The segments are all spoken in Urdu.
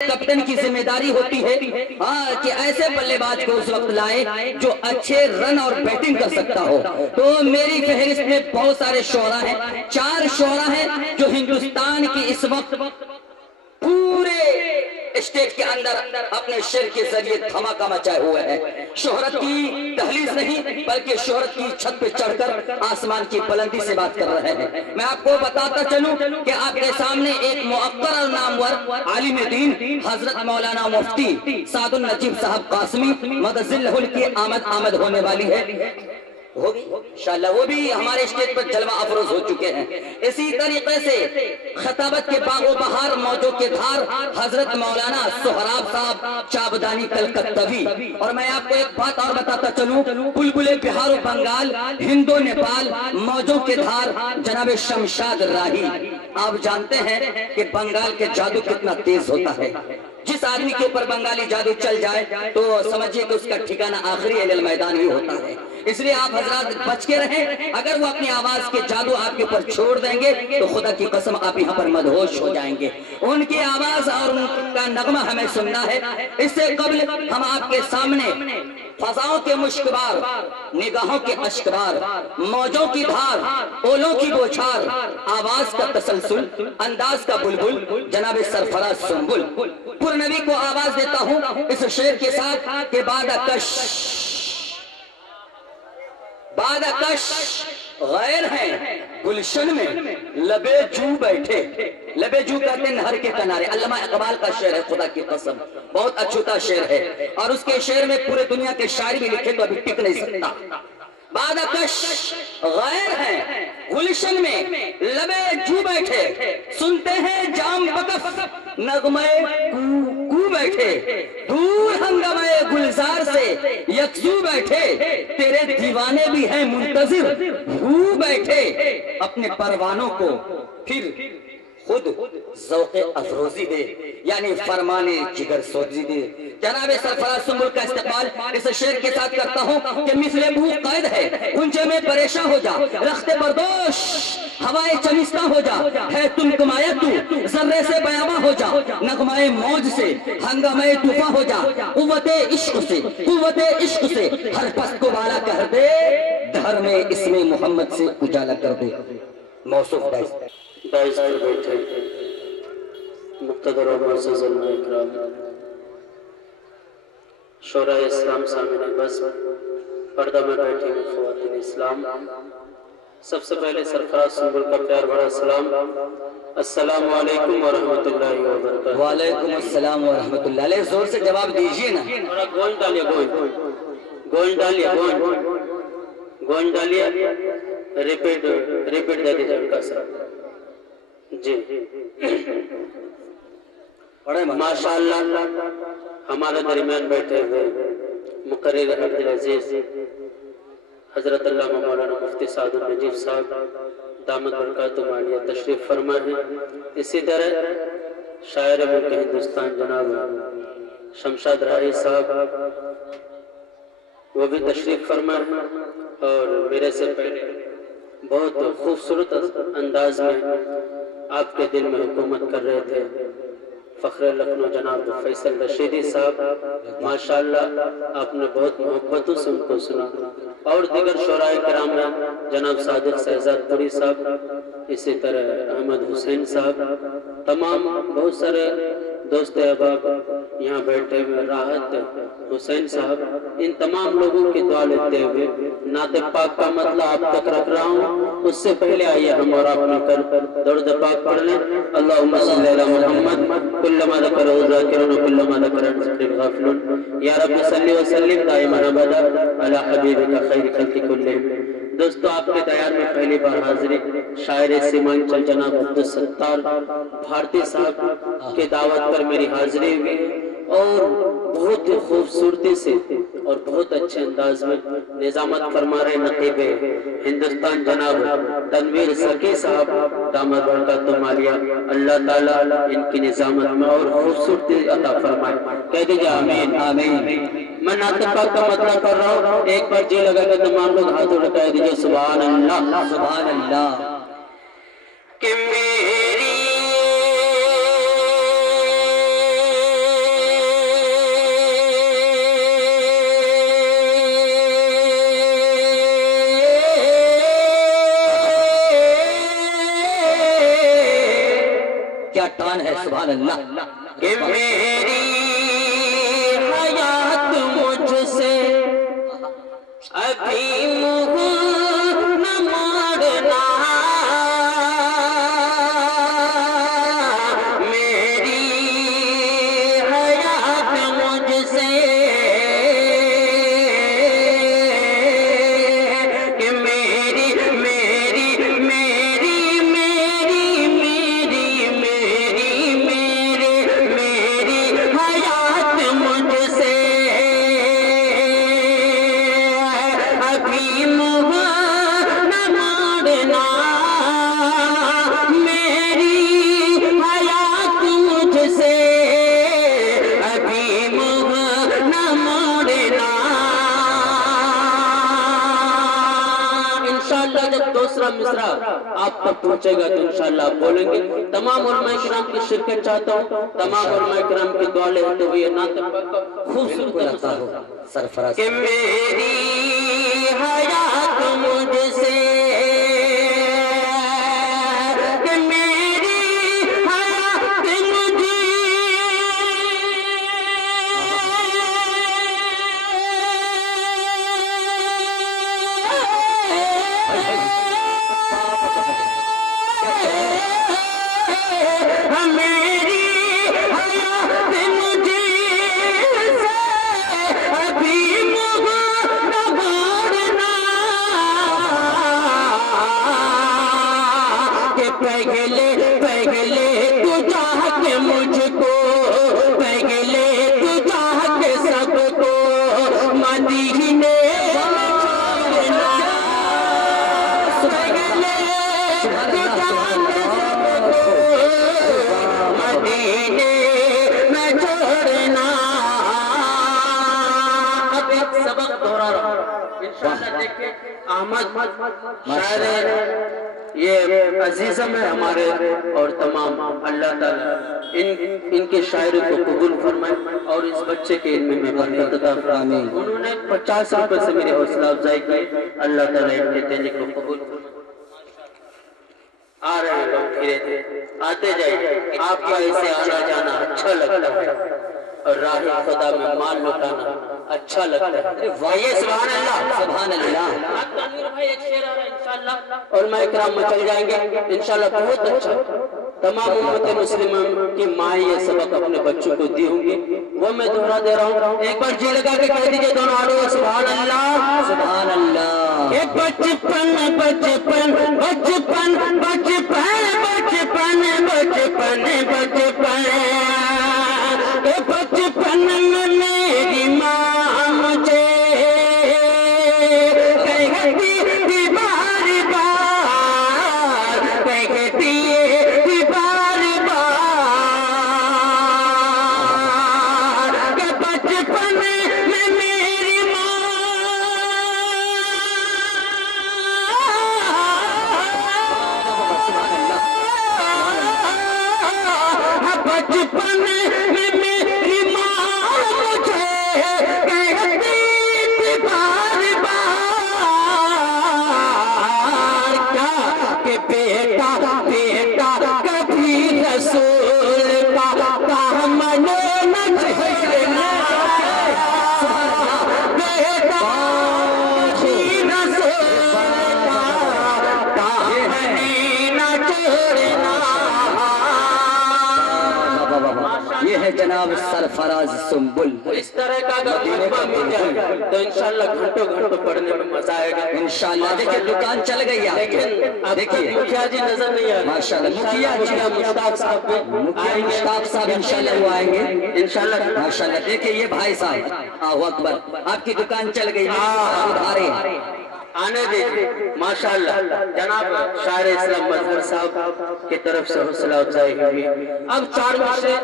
کپتان کی ذمہ داری ہوتی ہے کہ ایسے بلے باز کو اس وقت لائے جو اچھے رن اور بیٹنگ کر سکتا ہو. تو میری فہرست میں بہت سارے شعراء ہیں. 4 شعراء ہیں جو ہندوستان کی اس وقت پورے اسٹیٹ کے اندر اپنے شعر کے ذریعے دھماکہ مچائے ہوئے ہیں. شہرت کی دہلیز نہیں بلکہ شہرت کی چھت پہ چڑھ کر آسمان کی بلندی سے بات کر رہے ہیں. میں آپ کو بتاتا چلوں کہ آپ کے سامنے ایک مؤقر اور نامور عالم دین حضرت مولانا مفتی سعد النجیب صاحب قاسمی مدظلہ کی آمد ہونے والی ہے. ہوگی انشاءاللہ. وہ بھی ہمارے اسٹیج پر جلوہ افروز ہو چکے ہیں. اسی طریقے سے خطابت کے باغ و بہار موجوں کے دھار حضرت مولانا سہراب صاحب چابدانی کلکتوی. اور میں آپ کو ایک بات اور بتاتا چلوں, بلبل بہار و بنگال ہند و نیپال موجوں کے دھار جناب شمشاد راہی. آپ جانتے ہیں کہ بنگال کے جادو کتنا تیز ہوتا ہے. جس آدمی کے اوپر بنگالی جادو چل جائے تو سمجھئے کہ اس کا ٹھکانہ آخری اہل میدان ہی ہوتا ہے. اس لیے آپ حضرات بچ کے رہیں. اگر وہ اپنی آواز کے جادو آپ کے اوپر چھوڑ دیں گے تو خدا کی قسم آپ یہاں پر مدہوش ہو جائیں گے. ان کی آواز اور ان کا نغمہ ہمیں سننا ہے. اس سے قبل ہم آپ کے سامنے فضاؤں کے مشکبار, نگاہوں کے اشکبار, موجوں کی دھار, اولوں کی بوچھار, آواز کا تسلسل, انداز کا بلبل جناب سرفراز سنبل. پرنوی کو آواز دیتا ہوں اس شعر کے ساتھ کہ بادہ کش غیر ہیں گلشن میں لبے جو بیٹھے. لبے جو کہتے ہیں نہر کے کنارے. علامہ اقبال کا شعر ہے, خدا کی قسم بہت اچھوتا شعر ہے, اور اس کے شعر میں پورے دنیا کے شاعر بھی لکھے تو ابھی ٹک نہیں سکتا. بادہ کش غیر ہیں گلشن میں لبے جو بیٹھے, سنتے ہیں جام بکف نغمے کو بیٹھے, دور ہنگامے گلزار سے یکسو بیٹھے, تیرے دیوانے بھی ہیں منتظر ہو بیٹھے, اپنے پروانوں کو پھر خود ذوق افروزی دے یعنی فرمانے جگر سوزی دے. جناب سرفراز سنبل کا استقبال اس شعر کے ساتھ کرتا ہوں کہ مثل بو قید ہے گنجے میں پریشان ہو جا, رخت بردوش ہوائے چمیستہ ہو جا, ہے تم کمایا تو ذرے سے بیاباں ہو جا, نغمہ موج سے ہنگامہ طوفاں ہو جا, قوت عشق سے ہر پست کو بالا کر دے, دھر میں اسم محمد سے اجالا کر دے. موصوف دائز پر بیٹھے مقتدر و معزز علماء اکرام, شورا اسلام سامعین بس, پردہ میں بیٹھے ہوئے خواتین اسلام, سب سے پہلے سرفراز سنبل کا پیار بھرا سلام. السلام علیکم ورحمت اللہ وبرکاتہ. وعلیکم السلام ورحمت اللہ. علیہ زور سے جواب دیجئے نا. تھوڑا گونج ڈالیے, گونج ڈالیے, ریپیٹ دے دیجئے ان کا سر. جی ماشاءاللہ ہمارے درمیان بیٹھے ہوئے مقرر عبدالعزیز حضرت علامہ مولانا مفتی سعد النجیب صاحب دامت برکاتہم عالیہ تشریف فرما ہے. اسی طرح شاعر ملک ہندوستان جناب شمشاد راہی صاحب وہ بھی تشریف فرما ہے, اور میرے سے پہلے بہت خوبصورت انداز میں آپ کے دل میں حکومت کر رہے تھے فخر لکھنؤ جناب فیصل رشیدی صاحب. ماشاءاللہ آپ نے بہت محبتوں سے ان کو سنا, اور دیگر شعراء کرام میں جناب صادق شہزاد پوری صاحب, اسی طرح احمد حسین صاحب, تمام بہت سارے دوست احباب یہاں بیٹھے ہوئے, راحت حسین صاحب, ان تمام لوگوں کی دعا لیتے ہوئے نعت پاک کا مطلب آپ تک رکھ رہا ہوں. اس سے پہلے آئیے ہم اور آپ مل کر درود پاک پڑھ لیں. اللہم صلی علی محمد کلما ذکرہ ذاکرون کلما ذکرہ ذکر غافلون, یا رب صلی وسلم دائما ابدا علی حبیبک خیر خلق کلہم. دوستو آپ کے دیار میں پہلی بار حاضری شاعر سیمانچل جناب عبدالستار بھارتی صاحب کے دعوت پر میری حاضری ہوئی, اور بہت خوبصورتی سے اور بہت اچھے انداز میں نظامت فرما رہے نقیب ہندوستان جناب تنویر سکی صاحب دامت برکاتہم عالیہ. اللہ تعالیٰ ان کی نظامت میں اور خوبصورتی عطا فرمائے. کہہ دیجئے آمین. آمین. میں نعت پاک کا مطلب کر رہا ہوں, ایک بار جی لگا کہ تمام لوگ ہاتھ اٹھا کہہ دیجئے سبحان اللہ. سبحان اللہ. کہ میری سبحان اللہ کہ میری حیات مجھ سے ابھی منہ نہ موڑنا میری حیات مجھ سے کہ میری میری میری میری میری میری میری میری حیات مجھ سے ابھی منہ نہ موڑنا میری حیات مجھ سے ابھی منہ نہ موڑنا انشاءاللہ جب دوسرا مصرع آپ تک پہنچے گا تو انشاءاللہ آپ بولیں گے تمام علماء کرام کی شرکت چاہتا ہوں تمام علماء کرام کی دعا لیتے ہوئے نعت پاک خوبصورت کرتا ہو سرفراز کہ میری حیات مجھ سے کہ میری حیات مجھ میری حیات مجھ سے ابھی منہ نہ موڑنا کہ پہلے پہلے تو چاہ کے مجھ کو پہلے تو چاہ کے سب کو مدینے چھوڑنا پہلے تو چاہ کے سب کو مدینے میں چھوڑنا اب ایک سبق دہرا رہا ہوں انشاءاللہ دیکھیں احمد شاعر یہ عزیزم ہے ہمارے اور تمام اللہ تعالیٰ ان کے شاعری کو قبول فرمائے اور اس بچے کے علم میں برکت عطا فرمائے انہوں نے 50 روپے سے میری حوصلہ افزائی کی اللہ تعالیٰ ان کے دینے کو قبول فرمائے آ رہے ہیں لوگ دھیرے دھیرے آتے جائیے آپ کا اسے آنا جانا اچھا لگتا ہے اور راہ خدا میں مال لٹانا اچھا لگتا ہے وائیے سبحان اللہ سبحان اللہ تنویر بھائی ایک شعر آ رہا ہے انشاءاللہ اور میں اکرام مچل جائیں گے انشاءاللہ بہت اچھا تمام امت مسلمہ کی ماں یہ سبق اپنے بچوں کو دی ہوں گی وہ میں دہرا دے رہا ہوں ایک بار جی لگا کے کہہ دیجئے دونوں آڑو سبحان اللہ سبحان اللہ کہ بچپن بچپن بچپن بچپن بچپن بچپن بچپن کہ بچپن میں میری ماں مجھے کہتی تھی بار بار کہتی تھی بار بار کہ بچپن میں میری ماں بچپن میں میری ماں مجھے کہتی تھی بار بار کیا کہ بیٹا بیٹا کبھی رسول کا دامن نہ چھوڑنا بیٹا کبھی رسول کا دامن نہ چھوڑنا یہ ہے جناب سرفراز سنبل اس طرح کا اگر مجمع مل جائے تو انشاءاللہ گھنٹوں گھنٹوں پڑھنے میں مزہ آئے گا انشاءاللہ دیکھیں دکان چل گئی آپ لیکن اب دیکھیے مکھیا جی نظر نہیں آئے ماشاءاللہ مکھیا جی مشتاق صاحب بھی آئیں گے مشتاق صاحب انشاءاللہ وہ آئیں گے انشاءاللہ ماشاءاللہ دیکھیں یہ بھائی صاحب آہ اکبر آپ کی دکان چل گئی ادھارے آنے دیجئے ماشاءاللہ جناب شاعر اسلام مظہر صاحب کی طرف سے حوصلہ افزائی ہوئی اب 4 مصرے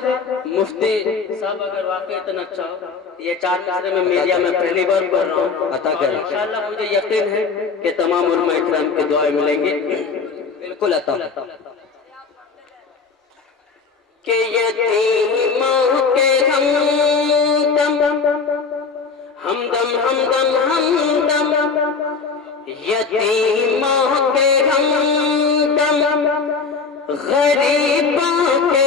مفتی صاحب اگر واقعی اتنا اچھا ہو یہ 4 مصرے میں میڈیا میں پہلی بار پڑھ رہا ہوں عطا اور کریں انشاءاللہ مجھے یقین ہے کہ تمام علماء اکرام کی دعائیں ملیں گی بالکل عطا کہ یتیموں کے ہمدم ہمدم ہمدم ہمدم یتیموں کے ہمدم غریبوں کے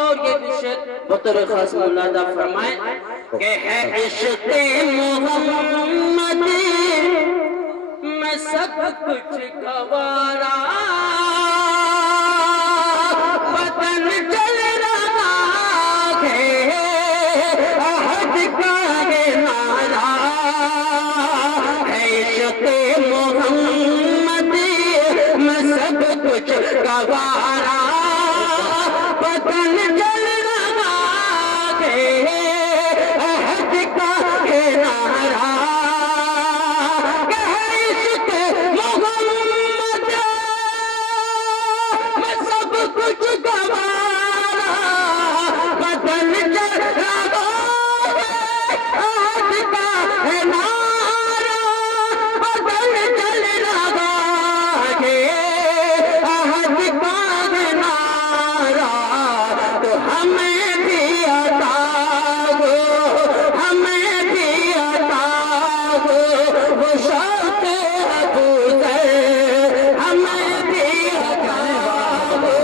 اور یہ بھی شعر بطور خاص ملادہ فرمائیں کہ ہے عشق محمد میں سب کچھ گوارا، بدن جل رہا ہے عہد کا یہ نعرہ، ہے عشق محمد میں سب کچھ گوارا، بدن جل رہا ہے عہد کا یہ نعرہ، کہ ہے عشق محمد میں سب کچھ گوارا، بدن جل رہا ہے عہد کا یہ نعرہ، بدن جل رہا ہے عہد کا یہ نعرہ، تو ہمیں بھی عطا ہو، ہمیں بھی عطا ہو وہ شوق ابوذر، ہمیں بھی عطا ہو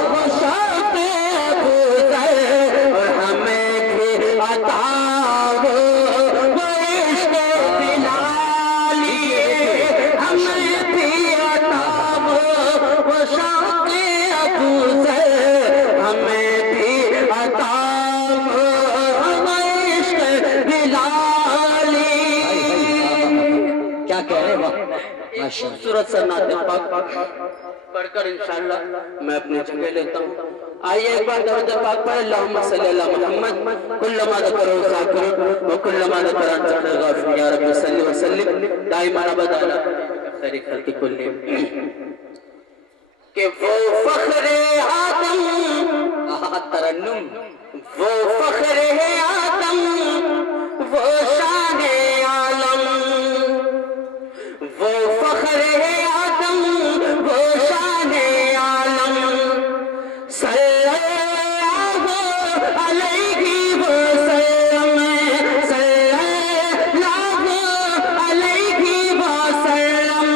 وہ شوق ابوذر، اور ہمیں بھی عطا ہو وہ عشق بلالی، ہمیں بھی عطا ہو وہ شوق ابوذر، ہمیں بھی عطا ہو وہ عشق بلالی۔ کیا کہہ رہے ہیں ایک خوبصورت سا نعت پاک پڑھ کر انشاءاللہ میں اپنی جگہ لیتا ہوں۔ آئیے ایک بار درود پاک پڑھ، اللہم صلی اللہ محمد کلما ذکرہ ذاکر وکلما ذکرہ انت غافر، یا رب صلی وسلم دائما ابدا خیر خلق کلی۔ کہ وہ فخر آدم، ترنم، وہ فخر آدم، وہ شان عالم، وہ فخر آدم، وہ شان عالم، صلی اللہ علیہ وسلم، صلی اللہ علیہ وسلم،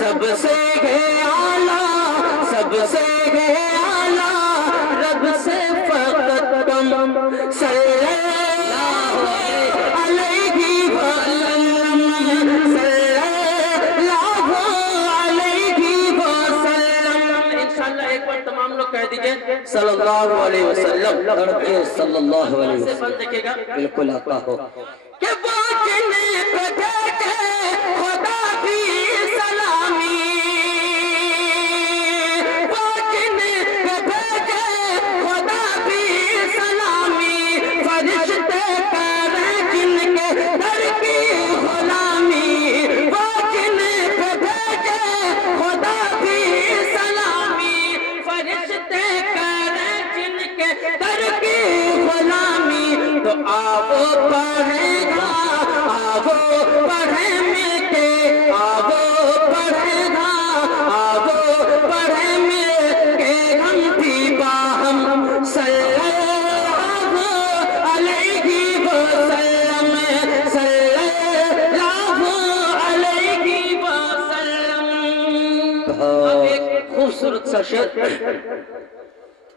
سب سے اعلیٰ، سب سے اعلیٰ، رب سے فقط کم، صلی اللہ علیہ وسلم، صلی اللہ علیہ وسلم۔ انشاءاللہ ایک بار تمام لوگ کہہ دیجئے صلی اللہ علیہ وسلم، لڑکے صلی اللہ علیہ سے وسلم، بند دیکھے گا بالکل آقا ہو۔ کہ وہ جن پہ بھیجے خدا بھی سلامی، وہ جن پہ بھیجے خدا بھی سلامی، فرشتے کریں جن کے در کی غلامی، وہ جن پہ بھیجے خدا بھی سلامی، فرشتے کریں جن کے در کی غلامی، تو آؤ پڑھیں گا، آؤ پڑھیں مل کے، آؤ پڑھیں گا، آؤ پڑھیں مل کے ہم بھی باہم، صلی اللہ علیہ وسلم، صلی اللہ علیہ وسلم۔ اب ایک خوبصورت سا شعر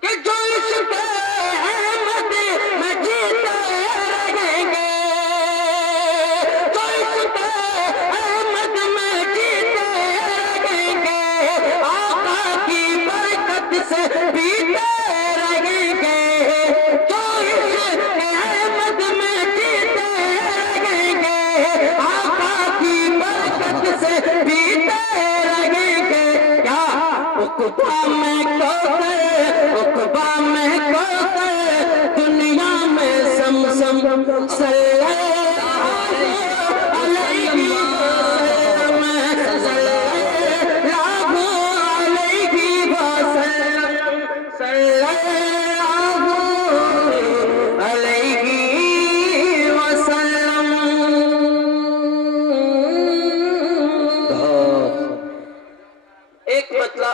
کہ جو عشق احمد میں جیتے رہیں گے، جو عشق احمد میں جیتے رہیں گے، آقا کی برکت سے پیتے رہیں گے، جو عشق احمد میں جیتے رہیں گے، آقا کی برکت سے پیتے رہیں گے، کیا عقبہ میں کوثر، عقبہ میں کوثر، دنیا میں زمزم، صلی اللہ علیہ وسلم، صلی اللہ علیہ وسلم، صلی اللہ علیہ وسلم۔ ایک بچہ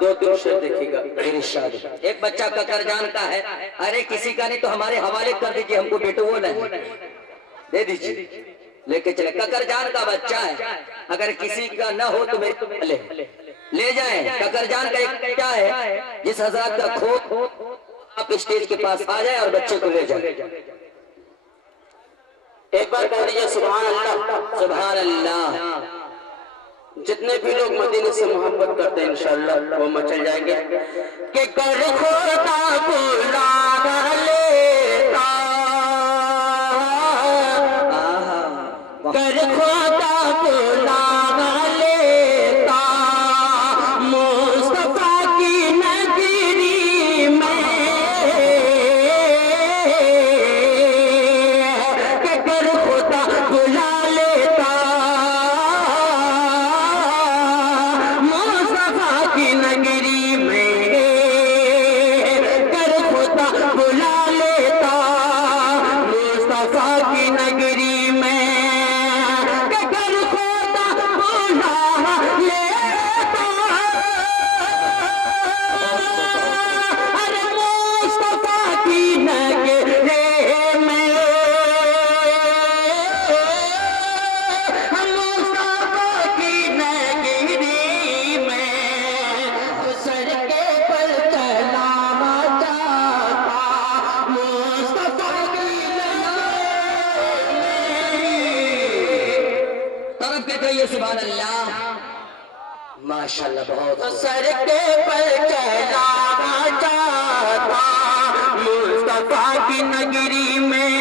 دو دن شعر دیکھے گا ارشاد۔ ایک بچہ ککر جان کا ہے، ارے کسی کا نہیں تو ہمارے حوالے کر دیجئے، ہم کو بیٹو وہ نہیں دے دیجئے۔ لے کے چلے. ککر جان کا بچہ ہے, اگر کسی کا نہ ہو تو لے جائیں. ککر جان کا ایک کیا ہے, جس حضرات کا کھو آپ اسٹیج کے پاس آ جائیں اور بچے کو لے جائیں. ایک بار کہہ دیجئے سبحان اللہ. سبحان اللہ. جتنے بھی لوگ مدینے سے محبت کرتے ہیں انشاءاللہ وہ مچل جائیں گے کہ کر خدا بلا لیتا, کر خدا بلا لیتا مصطفیٰ کی نگری میں, کہ کر خدا بلا لیتا نگری میں, کر خدا بلا لیتا مصطفیٰ کی نگری میں, کہ کر خدا بلا لیتا ارے مصطفیٰ کی نگری میں, مصطفیٰ کی نگری میں سر کے پر کلاما چاہتا مصطفیٰ کی طرف کے کہیے سبحان اللہ. ماشاءاللہ بہت سر کے پر کلاما چاہتا مصطفیٰ کی نگری میں,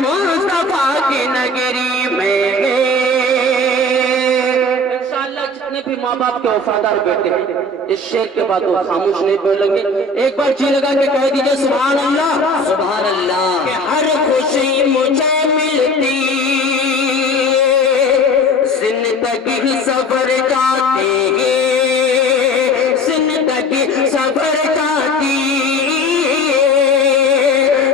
مصطفیٰ کی نگری میں. انشاءاللہ جتنے بھی ماں باپ کے وفادار بیٹے ہیں اس شعر کے بعد وہ خاموش نہیں بولیں گے. ایک بار جی لگا کے کہہ دیجئے سبحان اللہ. سبحان اللہ. کہ ہر خوشی مجھے ملتی زندگی صبر جاتی, زندگی صبر جاتی,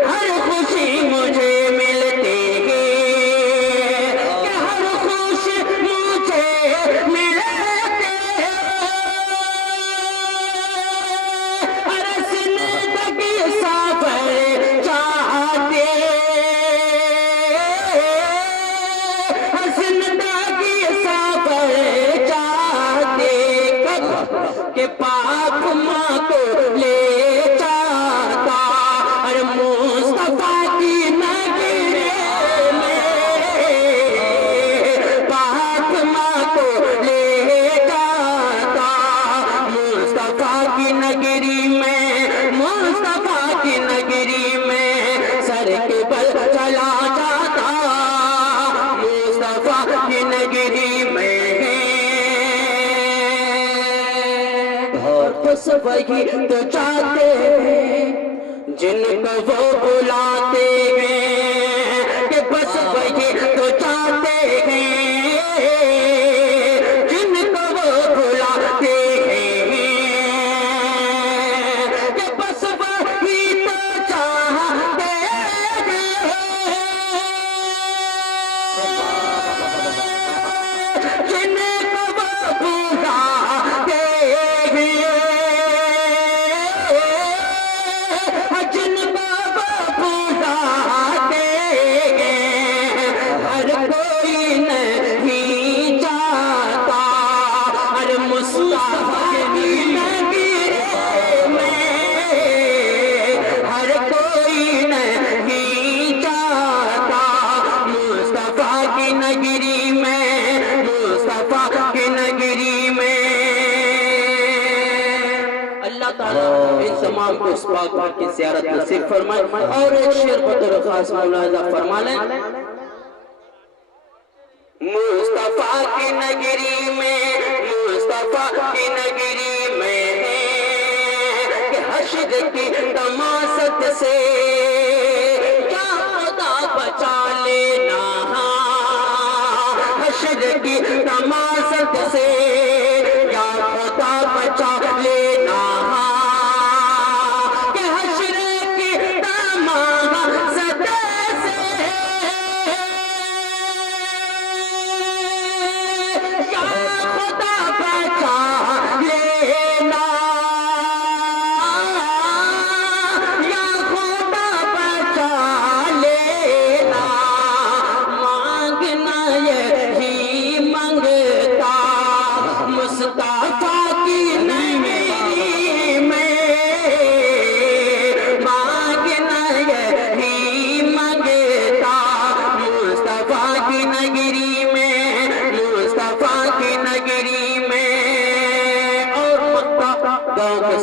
ہر خوشی مجھے ملتی کہ ہر خوشی مجھے ملتی, ہر زندگی صبر چاہتے, زندگی صبر چاہتے کہ پاک ماں کو لے جاتا اور مصطفیٰ کی نگری میں, پاک ماں کو لے جاتا مصطفیٰ کی نگری میں, مصطفیٰ کی نگری میں سر کے بل چلا جاتا مصطفیٰ کی نگری میں. بہت صفائی تو چاہتے ہیں جن کو وہ بلاتے ہیں, کہ بس وہی تو چاہتے ہیں جن کو وہ بلاتے ہیں, کہ بس وہی تو چاہتے ہیں جن کو وہ بلاتے ہیں, جن کو وہ بلاتے ہیں. ہر کوئی نہیں جاتا ہر مصطفیٰ کی نگری میں, ہر کوئی نہیں جاتا مصطفیٰ کی نگری میں, مصطفیٰ کی نگری میں. اللہ تعالیٰ ان تمام کو اس پاک پاک کی زیارت نصیب فرمائے. اور ایک شعر بطور خاص ملاحظہ فرما لیں. مصطفیٰ کی نگری میں, مصطفیٰ کی نگری میں, کہ حشر کی تماست سے یا خدا بچا لینا, حشر کی تماست سے یا خدا بچا لینا, کہ حشر کی تماست سے یا خدا بچا لینا, یا خدا بچا لینا. مانگنا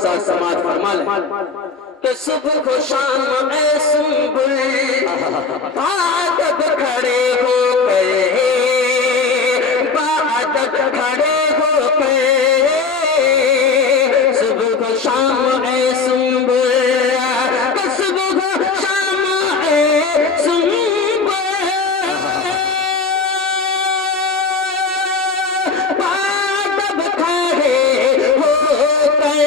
ساتھ سماعت فرما لیں کہ صبح کو شام اے سنبل بادب کھڑے ہو گئے بادب کھڑے ہو گئے صبح کو شام اے سنبل صبح کو شام اے سنبل بادب کھڑے ہو گئے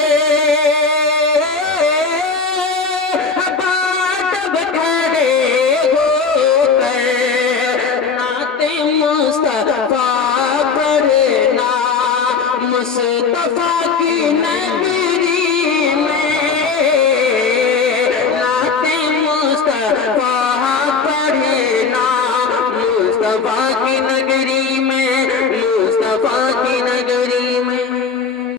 بادب کھڑے ہو گئے نعت مصطفیٰ پڑھنا مصطفیٰ کی نبی